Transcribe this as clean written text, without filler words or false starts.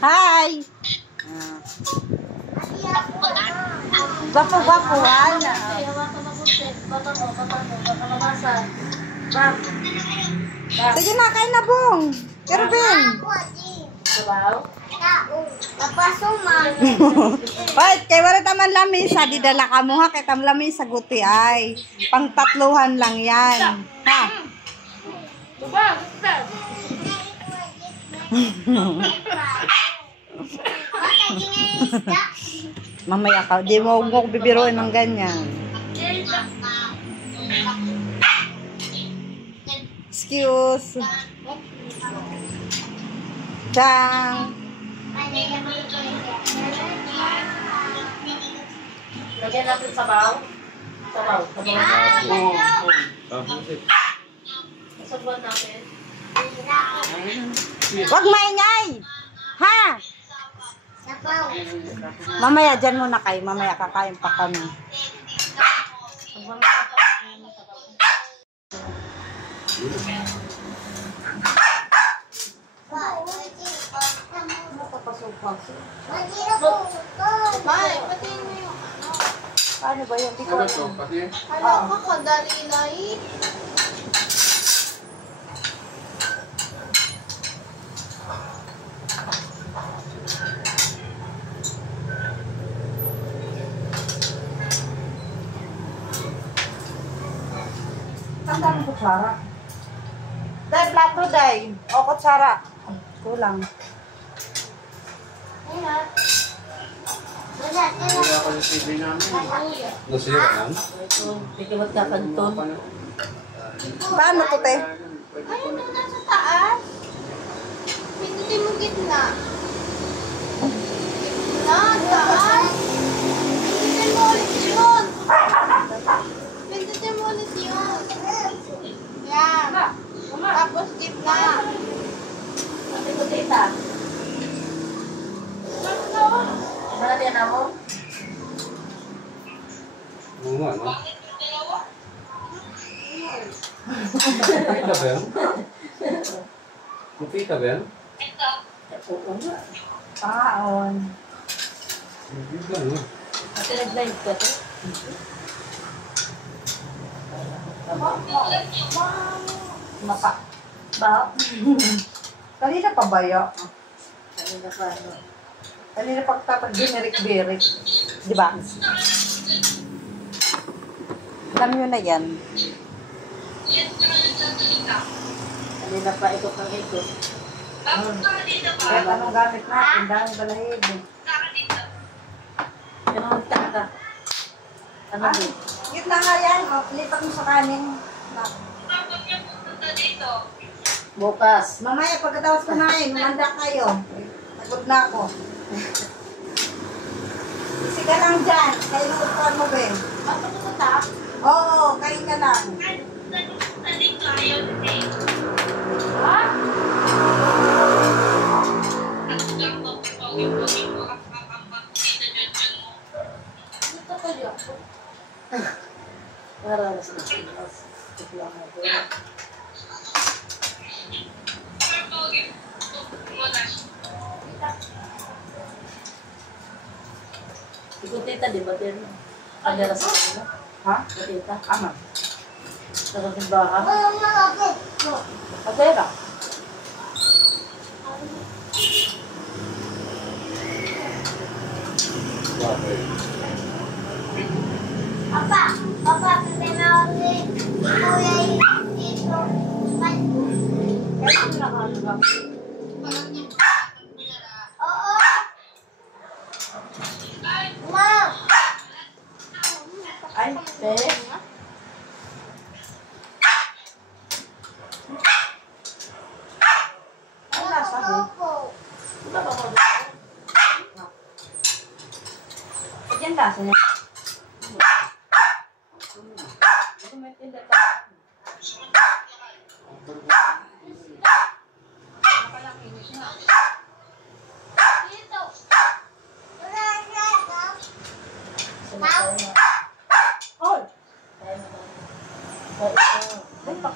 Hi! Gwapo-gwapo, Ana. Sige na, kain na, Bong. Kervin. Wait, kay wala taman lamisa, di dala ka mo ha, kay tam lamisa guti ay. Pang tatluhan lang yan. Ha? Mamaya ka, di mo bibiruin ng ganyan. Excuse. Chang. Lagyan natin sabaw. Sabaw. Sabaw natin. Wag maingay. Ha? Mamaya dyan muna kayo. Mamaya kakain pa kami. Paano ba yun? Alam ko, kadali na eh. Tandaan mo kutsara. Day, plato, day. O, kutsara. Kulang. Wala ka sa TV namin. Nasira lang? Hindi ka magkakanton. Paano to, te? Ayun na nasa taas. Pindutin mo gitna. Gitna, taas. Pindutin mo ulit yun. Pindutin mo ulit yun. Yan. Tapos gitna. Pati ko tita. Mana dia namo? Oo nga, no? Mapita ba yan? Mapita ba yan? Oo nga. Paon. Hindi ba, no? Pati nag-live ka to. Mapa. Ba? Kanina pa ba yun? Kanina pa ano? Kanina pagtatag binerik-birik. Di ba? Alam nyo na yan. Kanina pa ito kang ito. Kahit anong gamit natin, dahil balahid. Ano ang taka? Ano Ah, ba? gitna nga yan. O, lipat mo sa kanin. Bukas. Mamaya, pagkatapos kumain, humanda kayo. Pagod na ako. Kasi ka lang dyan. Kayo lutuan mo, Ben. Ba't ito sa taas? Oo, kain ka lang. Ha? Ito pa yun. Para sa Pilipinas. Ito lang ako. Ikaw tita, di ba din? Kanyara sa kanila? Ha? Ikaw tita? Ama. Sa kasimbahan? Pagkera? Bakit? Papa, pinawin kuya dito. Kaya ito nakano ba? Oo. Ma. Ay, Te? ano nasa mo? Wala pa mo. Diyan nasa niya. Sumitinda ka. Dito. Wala na. Sumitinda. Hoy! Tayo na ba? Ito. Ito.